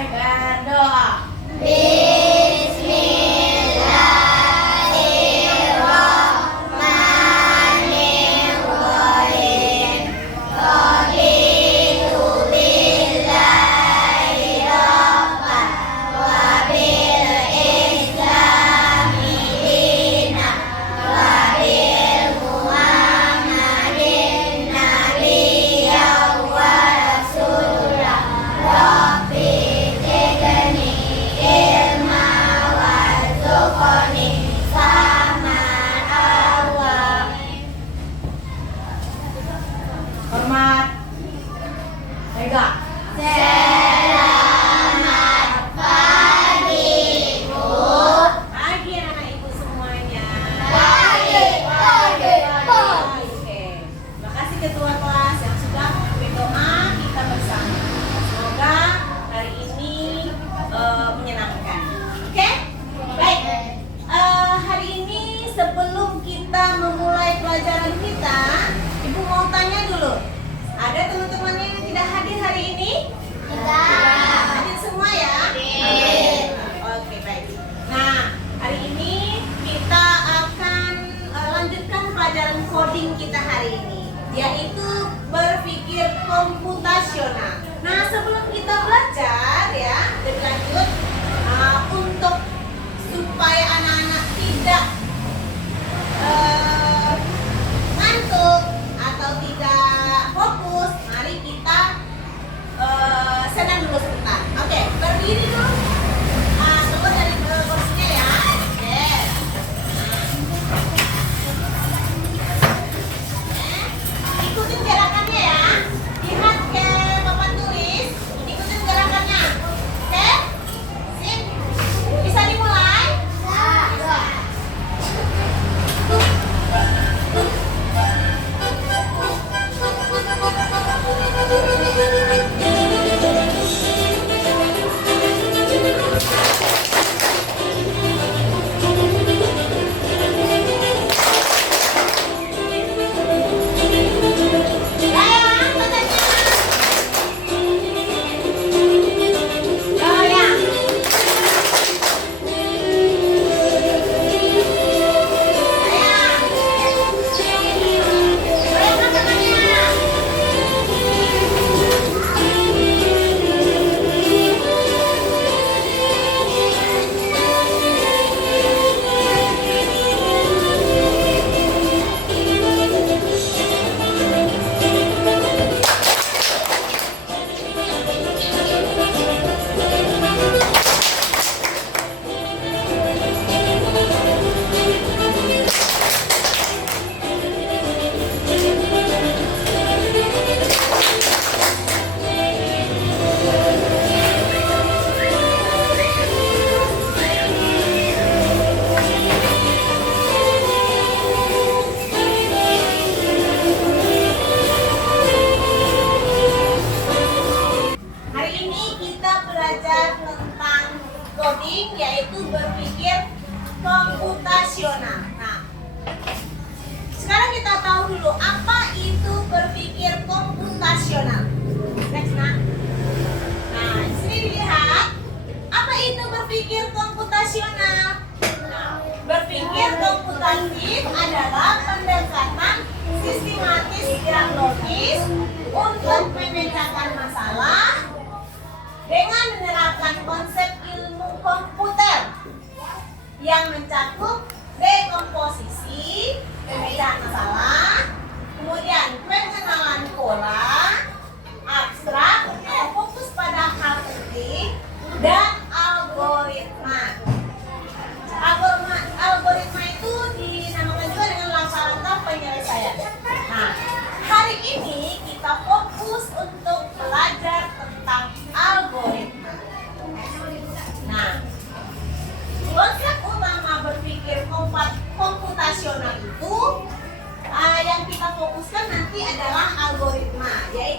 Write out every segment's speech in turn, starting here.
Berdoa. Bismillahirrahmanirrahim. Raditu billahi rabban wa bil islami dinan wa bil muhammadin nabiyyan wa rasulah. Rabbi zidni ilma warzuqni fahman Allah. Hormat. Tegak. Selamat pagi, Bu. Pagi anak ibu semuanya. Pagi. Oke. Terima kasih ketua kelas yang sudah berdoa kita bersama. Semoga hari ini menyenangkan. Oke? Baik. Hari ini sebelum kita memulai pelajaran kita, ibu mau tanya dulu. Ada teman-teman yang tidak hadir hari ini? Tidak. Hadir semua ya? Hadir. Oke, baik. Nah, hari ini kita akan lanjutkan pelajaran coding kita hari ini, yaitu berpikir komputasional. Nah, sebelum kita belajar ya, lebih lanjut, untuk supaya anak-anak tidak ngantuk atau tidak fokus, mari kita senam dulu sebentar. Oke, berdiri dulu. Keluar dari kursinya ya. Oke. Ikutin gerakannya ya. Lihat ke papan tulis. Ikutin gerakannya. Oke? Sip. Bisa dimulai? Hari ini kita belajar tentang coding, yaitu berpikir komputasional. Nah, sekarang kita tahu dulu apa itu berpikir komputasional. Next, nah. Nah, di sini dilihat apa itu berpikir komputasional. Nah, berpikir komputatif adalah pendekatan sistematis yang logis untuk memecahkan masalah dengan menerapkan konsep ilmu komputer yang mencakup dekomposisi, pemecahan masalah, kemudian pengenalan pola, abstrak, fokus pada hal penting, dan algoritma. Algoritma itu dinamakan juga dengan langkah-langkah penyelesaian. Nah, hari ini kita fokus untuk belajar tentang algoritma. Nah, konsep utama berpikir komputasional itu yang kita fokuskan nanti adalah algoritma, yaitu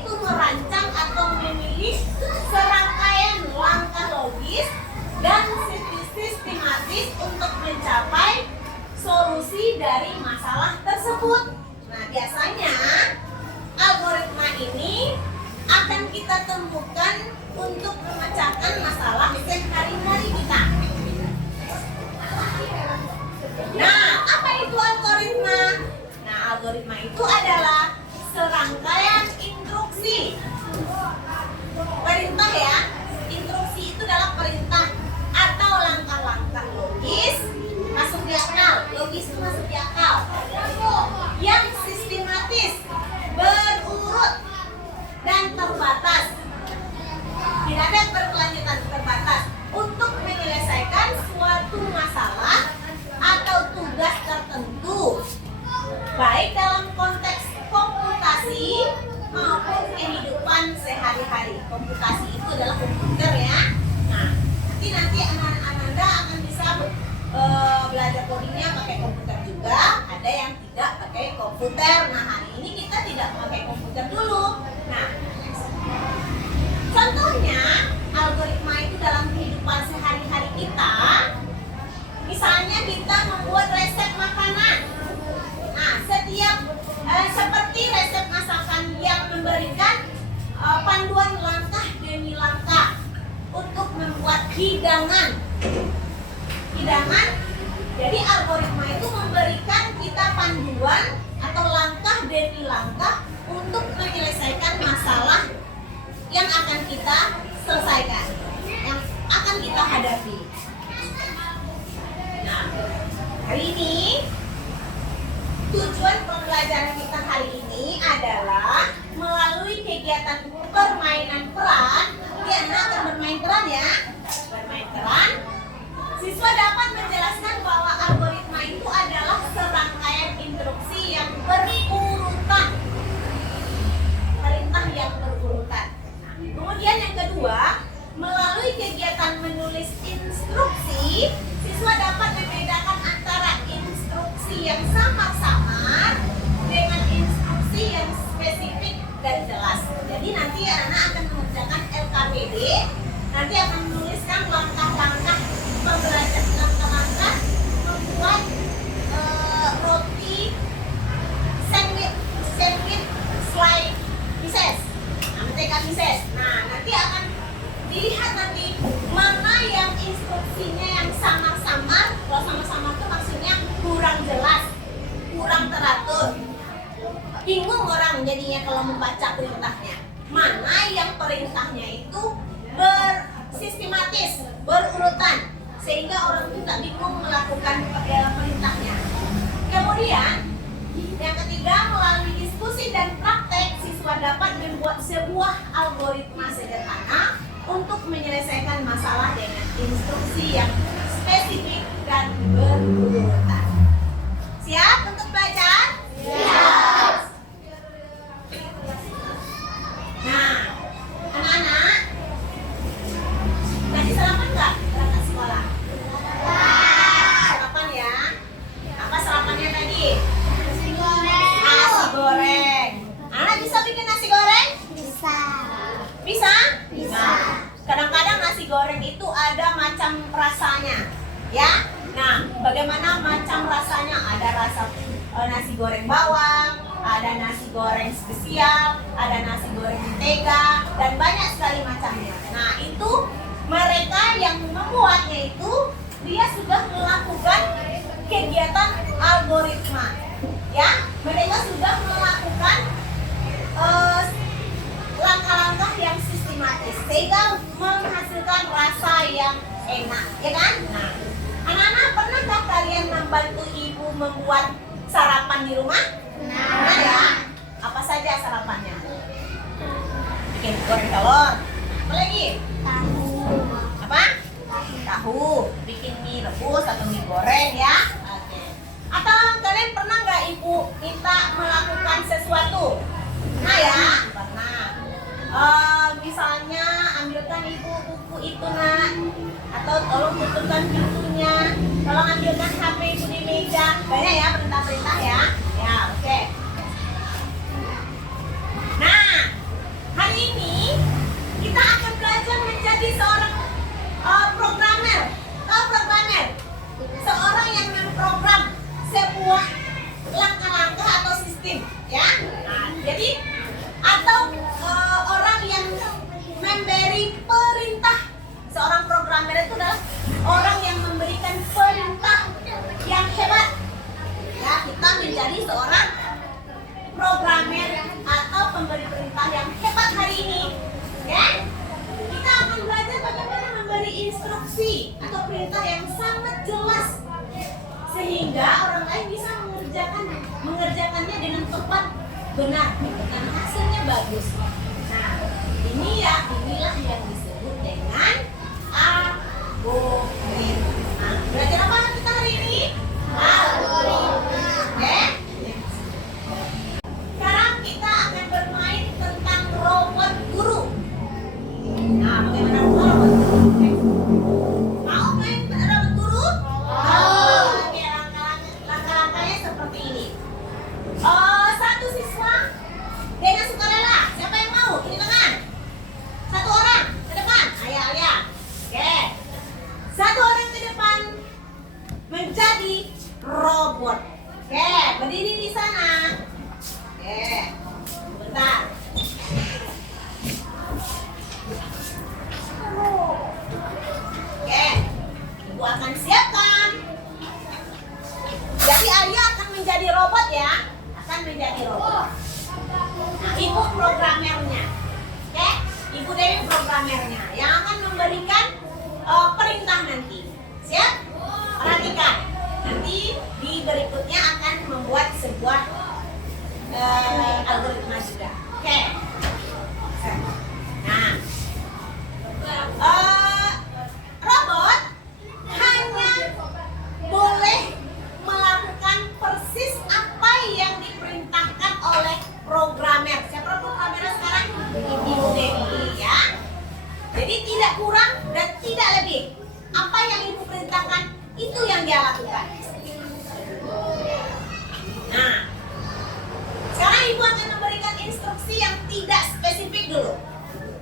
proyek berkelanjutan terbatas untuk menyelesaikan suatu masalah atau tugas tertentu, baik dalam konteks komputasi maupun kehidupan sehari-hari. Komputasi itu adalah komputer ya. Nah, nanti Ananda akan bisa belajar codingnya pakai komputer juga. Ada yang tidak pakai komputer. Nah, hari ini kita tidak pakai komputer dulu. Nah, contohnya algoritma itu dalam kehidupan sehari-hari kita. Misalnya kita membuat resep makanan. Nah, setiap seperti resep masakan yang memberikan panduan langkah demi langkah untuk membuat hidangan. Jadi algoritma itu memberikan kita panduan atau langkah demi langkah untuk menyelesaikan masalah yang akan kita selesaikan, yang akan kita hadapi. Nah, hari ini tujuan pembelajaran kita hari ini adalah melalui kegiatan permainan peran. Kita akan bermain peran ya. Bermain peran. Siswa dapat menjelaskan bahwa algoritma itu adalah serangkaian instruksi yang berurutan. Perintah yang berurutan. Nah, kemudian yang kedua, melalui kegiatan menulis instruksi, siswa dapat membedakan antara instruksi yang samar-samar dengan instruksi yang spesifik dan jelas. Jadi nanti anak akan mengerjakan LKPD, nanti akan menuliskan langkah-langkah pembelajaran, langkah-langkah membuat roti sandwich slide pieces, mentega pieces. Nah, nanti akan dilihat nanti mana yang instruksinya yang samar-samar. Kalau samar-samar itu maksudnya kurang jelas, kurang teratur. Bingung orang jadinya kalau membaca perintahnya. Mana yang perintahnya itu bersistematis, berurutan, sehingga orang itu tak bingung melakukan perintahnya. Kemudian yang ketiga, melalui diskusi dan praktek, siswa dapat membuat sebuah algoritma sederhana untuk menyelesaikan masalah dengan instruksi yang spesifik dan berurutan. Siap untuk belajar? Siap. Nah, anak-anak, tadi sarapan nggak berangkat sekolah? Sarapan ya. Apa sarapannya tadi? Nasi goreng. Anak bisa bikin nasi goreng? Bisa. Bisa? Bisa. Kadang-kadang nasi goreng itu ada macam rasanya, ya. Nah, bagaimana macam rasanya? Ada rasa nasi goreng bawang, ada nasi goreng spesial, ada nasi goreng mentega, dan banyak sekali macamnya. Nah, itu mereka yang membuatnya itu dia sudah melakukan kegiatan algoritma, ya. Mereka sudah melakukan langkah-langkah yang sistematis sehingga menghasilkan rasa yang enak, ya kan? Nah, anak-anak, pernahkah kalian membantu ibu membuat sarapan di rumah? Nah, ya. Apa saja sarapannya? Bikin goreng telur. Apa lagi? Tahu. Apa? Tahu. Bikin mie rebus atau mie goreng ya. Oke. Atau kalian pernah nggak ibu minta melakukan sesuatu? Nah ya, pernah. Misalnya ambilkan ibu buku itu nak, atau tolong tutupkan pintunya, tolong ambilkan HP ibu di meja. Banyak ya perintah-perintah ya. Ya, oke. Nah, hari ini kita akan belajar menjadi seorang programmer. Tahu programmer? Seorang yang memprogram sebuah langkah-langkah atau sistem, ya. Nah, jadi atau orang yang memberi perintah. Seorang programmer itu adalah orang yang memberikan perintah yang hebat. Ya, kita menjadi seorang programmer atau pemberi perintah yang hebat hari ini. Ya, kita akan belajar bagaimana memberi instruksi atau perintah yang sangat jelas sehingga orang lain bisa mengerjakannya dengan tepat, benar, dan hasilnya bagus. Nah, inilah yang disebut dengan dan tidak lebih. Apa yang ibu perintahkan itu yang dia lakukan. Nah, sekarang ibu akan memberikan instruksi yang tidak spesifik dulu.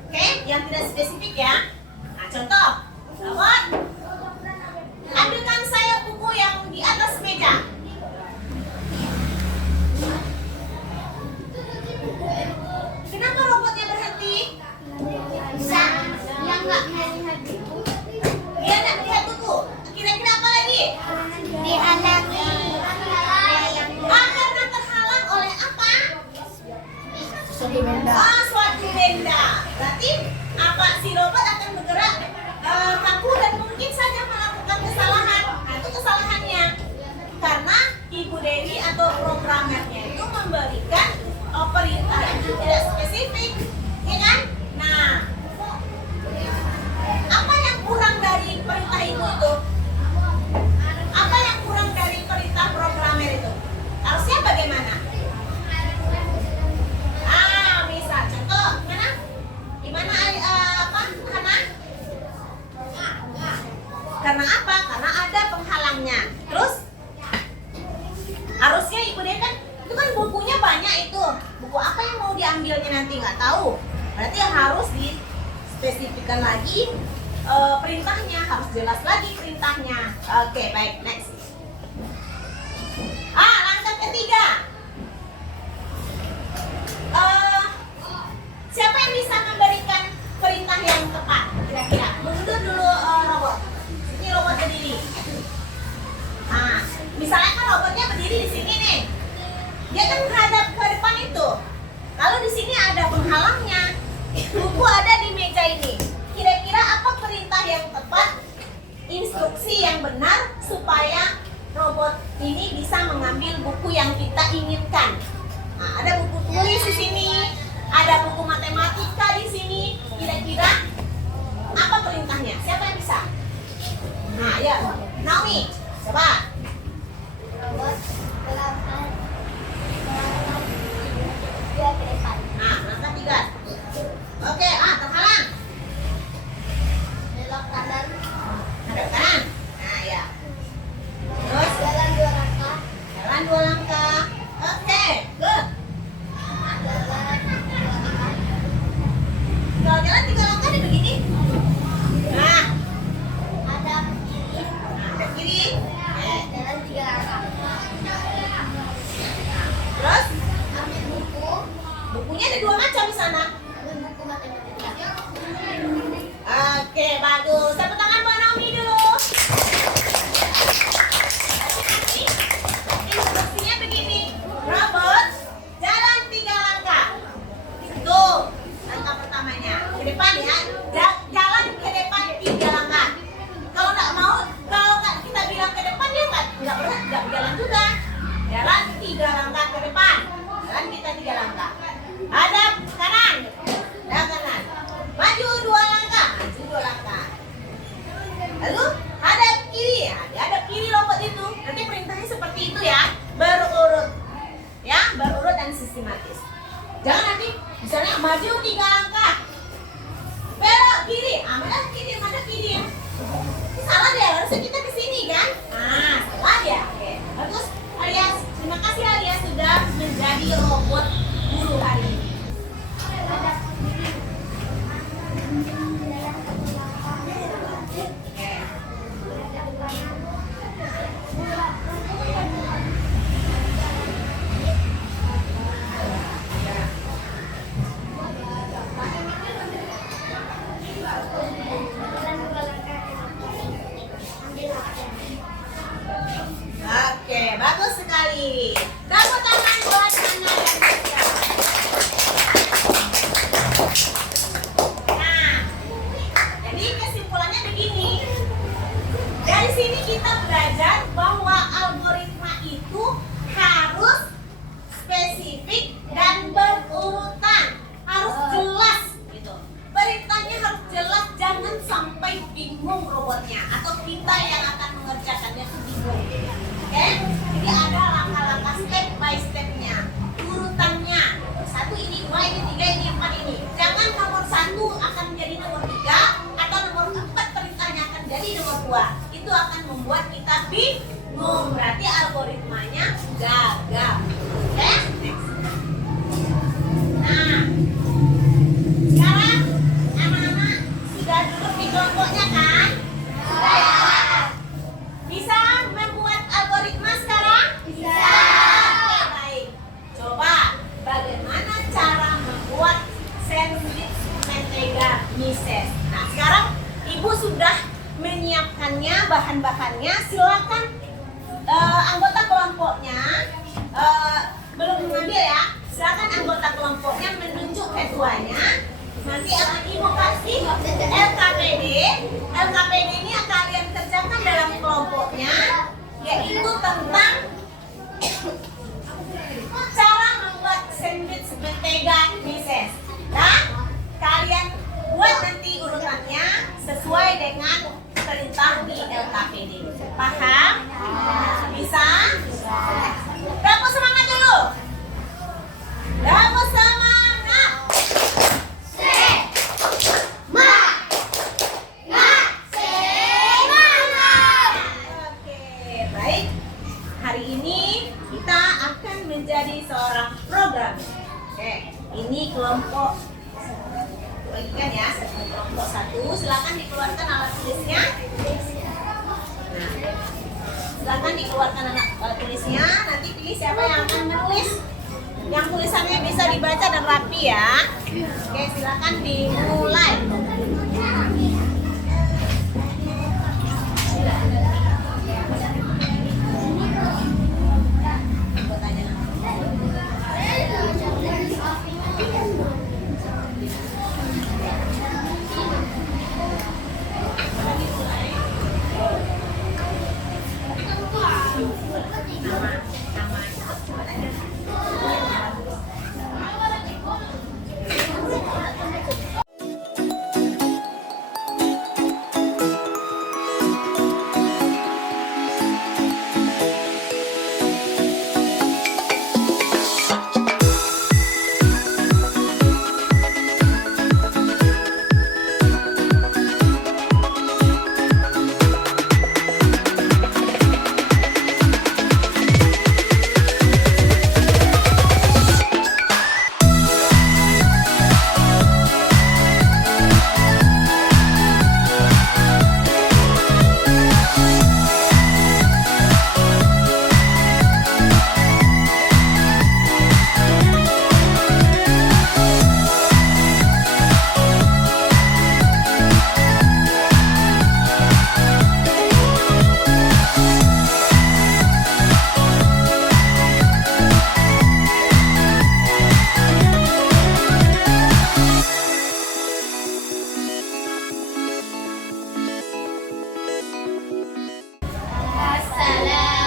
Oke, yang tidak spesifik ya. Nah, contoh, robot, ambilkan saya buku yang di atas meja. Kenapa robotnya berhenti? Bisa. Yang nggak melihat itu. Dia tidak melihat buku. Kira-kira apa lagi? Dihalangi. Karena terhalang oleh apa? Suatu benda. Suatu benda. Berarti apa? Si robot akan bergerak kaku dan mungkin saja melakukan kesalahan. Nah, itu kesalahannya. Karena Ibu Dewi atau programmernya itu memberikan perintah yang tidak spesifik, ya kan? Nah, apa yang kurang dari perintah ibu itu? Apa yang kurang dari perintah programmer itu? Harusnya bagaimana? Bisa. Contoh, mana? Gimana? Apa? Hana? Karena apa? Karena ada penghalangnya. Terus? Harusnya ibu dia kan, itu kan bukunya banyak itu. Buku apa yang mau diambilnya nanti nggak tahu. Berarti harus dispesifikkan lagi perintahnya, harus jelas lagi perintahnya. Oke, baik, next. Langkah ketiga. Siapa yang bisa memberikan perintah yang tepat? Kira-kira. Mundur dulu robot. Ini robot berdiri. Misalnya kan robotnya berdiri di sini nih. Dia kan menghadap ke depan itu. Lalu di sini ada penghalangnya. Buku ada di meja ini. Kira-kira apa perintah yang tepat? Instruksi yang benar supaya robot ini bisa mengambil buku yang kita inginkan. Nah, ada buku tulis di sini, ada buku matematika di sini. Kira-kira apa perintahnya? Siapa yang bisa? Nah, ya, Naomi, coba. Robot belakang. Dia ke depan. Nah, langkah 3. Oke, terhalang. Belok kanan. Hadap kanan. Nah, ya. Terus Jalan 2 langkah. jalan 2 langkah. Oke, good. Jalan 2 langkah. Kalau jalan 3 langkah dia begini. Nah, Hadap kiri. ke kiri. Jalan 3 langkah. Terus Ambil buku. bukunya ada 2 macam di sana. Ambil buku matematika. Oke, bagus. Tepuk tangan buat Naomi dulu. Instruksinya begini. Robot, jalan 3 langkah. Tuh, langkah pertamanya. Ke depan ya. Jalan ke depan 3 langkah. Kalau nggak mau, kalau nggak kita bilang ke depan dia nggak berjalan juga. Jalan 3 langkah ke depan. Jalan kita 3 langkah. Hadap kanan. Hadap kanan. Maju 2 langkah. Maju 2 langkah. Lalu hadap kiri. Ya, hadap kiri robot itu. Nanti perintahnya seperti itu ya. Berurut. Ya, berurut dan sistematis. Jangan nanti misalnya maju 3 langkah. Belok kiri. Mana kiri, mana kiri ya. Salah dia, harusnya kita ke sini kan? Salah dia. Oke. Bagus, Alias. Terima kasih Alias sudah menjadi robot guru hari ini. Oke, bagus sekali. Tepuk tangan buat Nana dan Rizka. Nah, jadi kesimpulannya begini. Dari sini kita belajar bahwa algoritma itu harus spesifik dan berurutan, harus jelas gitu. Perintahnya harus jelas, jangan sampai bingung robotnya atau kita yang akan mengerjakannya itu bingung. Oke, jadi ada langkah-langkah step by stepnya, urutannya. 1 ini, 2 ini, 3 ini, 4 ini. Jangan nomor 1 akan menjadi nomor 3 atau nomor 4 ketua. Itu akan membuat kita bingung. Berarti algoritmanya gagal. Oke? Next. Nah, sekarang anak-anak sudah duduk di kelompoknya kan? Sudah ya? Bisa membuat algoritma sekarang? Bisa. Oke, baik. Coba bagaimana cara membuat sandwich mentega Mises. Nah, sekarang Ibu sudah menyiapkannya, bahan-bahannya. Silakan anggota kelompoknya belum mengambil ya. Silakan anggota kelompoknya menunjuk ketuanya. Nanti akan Ibu kasih LKPD. LKPD ini akan kalian kerjakan dalam kelompoknya, yaitu tentang cara membuat sandwich mentega Mises. Nah, kalian buat nanti urutannya sesuai dengan perintah di LKPD. Paham? Bisa? Dapur semangat dulu. Dapur semangat. Oke, baik. Hari ini kita akan menjadi seorang programmer. Oke, ini kelompok bagikan ya, kelompok 1. Silakan dikeluarkan alat tulisnya. Nah, silakan dikeluarkan alat tulisnya. Nanti pilih siapa yang akan menulis. Yang tulisannya bisa dibaca dan rapi ya. Oke, silakan dimulai.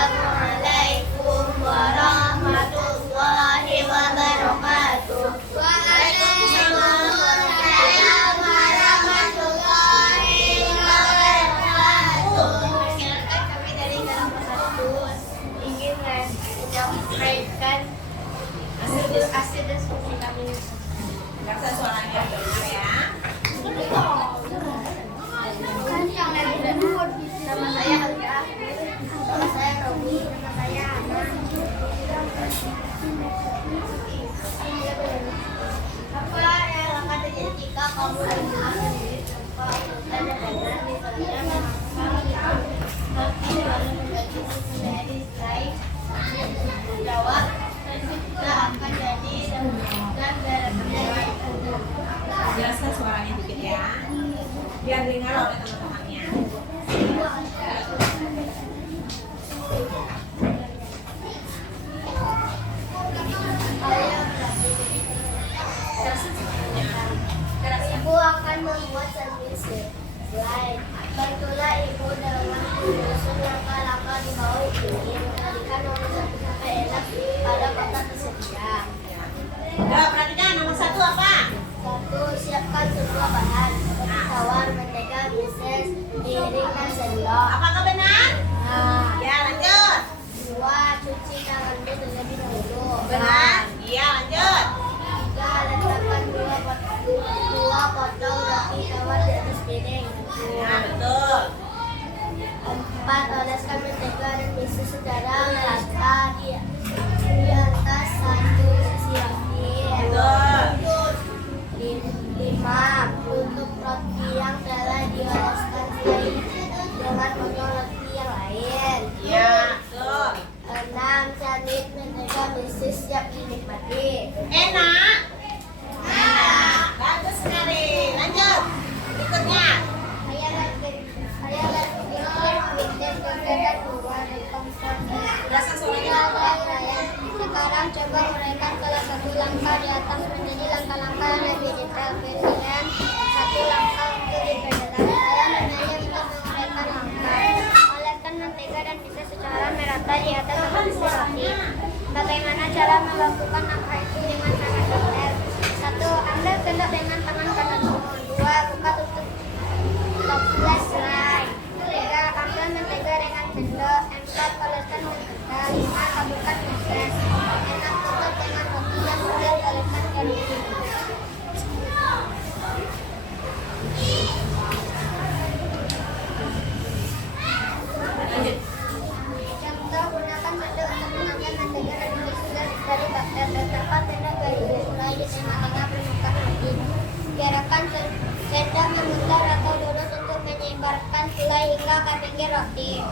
Assalamualaikum warahmatullahi wabarakatuh. Waalaikumsalam warahmatullahi wabarakatuh. Perkenalkan kami dari kelompok 1 ingin menyampaikan hasil diskusi kami. Rasa suaranya dengar ya. Nama saya Alga. Nama saya Robi. Nama saya Ana. Apa yang akan terjadi jika kamu berjalan sendiri tanpa urutan dan dengan misalnya tapi dalam membagi dari baik jawab dan juga akan jadi dan berbeda. Jelaskan suaranya dikit ya, biar dengar oleh teman-temannya. Ibu akan membuat sandwich lain. Bantulah ibu dengan menyusun langkah-langkah di bawah ini. Mengendalikan nomor 1 sampai 6 pada kotak tersedia. Udah, perhatikan nomor 1 apa? 1. Siapkan semua bahan seperti tawar, mentega, Mises, piring, dan sendok. Apakah benar? Nah. Ya, lanjut. 2. Cuci tanganmu terlebih dahulu. Benar? Iya, lanjut. 3. Letakkan dua potong roti tawar di atas piring. Ya, betul. saudara merata di atas satu sisi roti. Betul. 5. Untuk roti yang telah dioleskan selai dengan potong roti yang lain. Ya, betul. 6. Sandwich mentega mesis siap dinikmati. Enak. Enak. Bagus sekali. Lanjut. Berikutnya. Rasa suaranya apa? Sekarang coba uraikan salah satu langkah di atas menjadi langkah-langkah yang lebih detail. Pilih satu langkah untuk diperjelas. Saya memilih untuk menguraikan langkah. Oleskan mentega dan bisa secara merata di atas satu sisi roti. Bagaimana cara melakukan langkah itu dengan sangat detail? 1. Ambil sendok dengan tangan kananmu. 2. Buka tutup toples selai. 3. Ambil mentega dengan sendok. 4. Oleskan mentega. 5. Taburkan meses. 6. Tutup dengan roti yang sudah dioleskan ke roti. Lanjut. Contoh, gunakan sendok untuk mengambil mentega dan menyusun dari bakter. Letakkan sendok garis mulai di tengah-tengah permukaan roti. Gerakan sendok memutar atau lurus untuk menyebarkan sulai hingga ke pinggir roti.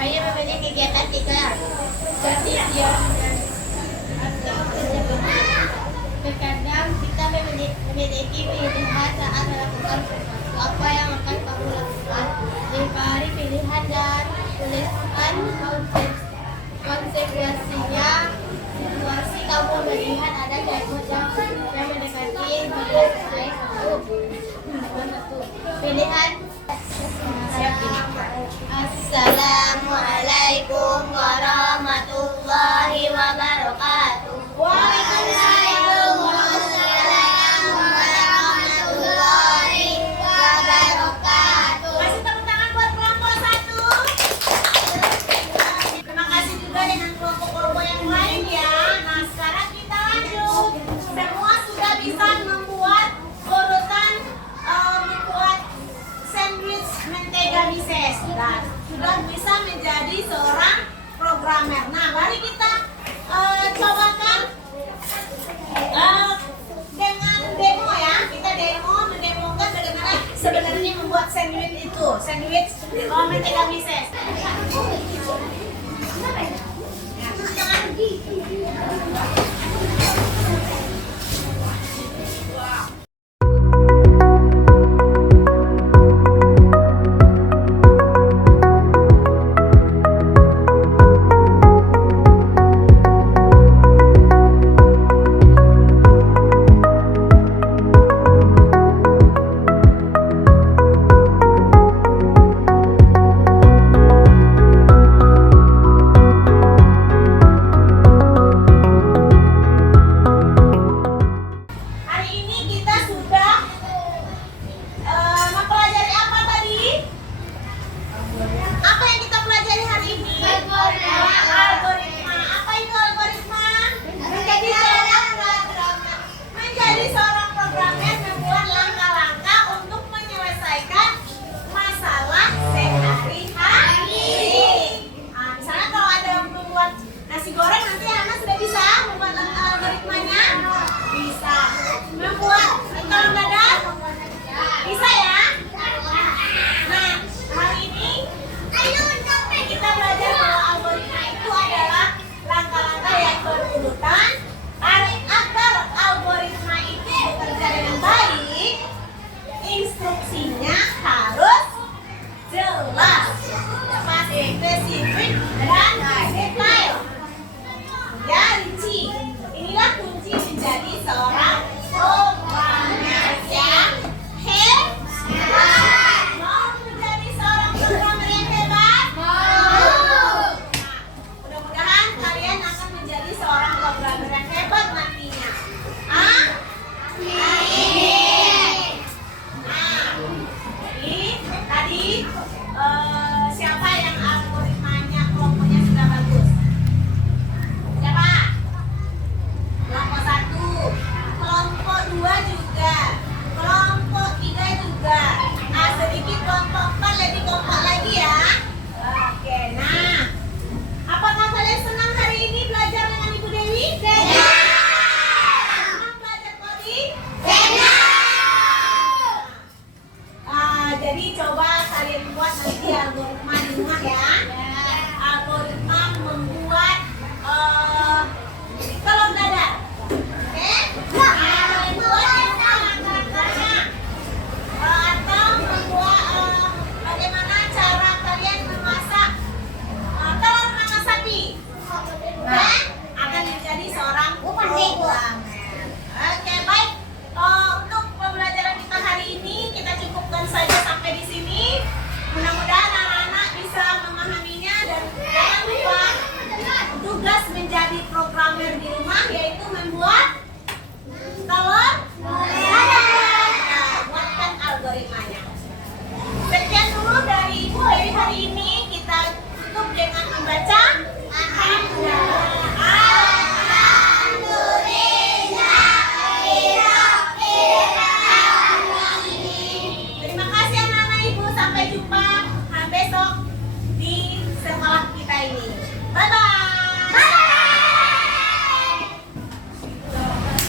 Ayo memilih kegiatan 3. Tertidur atau kerja. Terkadang kita memiliki pilihan saat melakukan sesuatu. Apa yang akan kamu lakukan? Lingkari pilihan dan tuliskan konsekuensinya. Situasi kamu melihat ada jemput yang mendekati bila selesai. 1. Pilihan. Assalamualaikum warahmatullahi wabarakatuh. Waalaikumsalam warahmatullahi wabarakatuh. Kasih tepuk tangan buat kelompok 1. Terima kasih juga dengan kelompok-kelompok yang lain ya. Nah, sekarang kita lanjut. Semua sudah bisa membuat urutan membuat sandwich mentega mises. Nah, sudah bisa menjadi seorang programmer. Nah, mari kita cobakan dengan demo ya. Kita mendemokan bagaimana sebenarnya membuat sandwich itu. Sandwich mentega mises. Hari ini kita sudah mempelajari apa tadi? Apa yang kita pelajari hari ini? Algoritma. Apa itu algoritma? Menjadi seorang programmer membuat langkah-langkah untuk menyelesaikan masalah sehari-hari. Nah, misalnya kalau ada membuat nasi goreng, nanti anak sudah bisa membuat algoritmanya. Bisa membuat telur dadar, bisa ya. Nah, hari ini kita belajar bahwa algoritma itu adalah langkah-langkah yang berurutan. Agar algoritma itu bekerja dengan baik, instruksinya harus jelas, spesifik dan detail. Ya, rinci. Inilah kunci menjadi seorang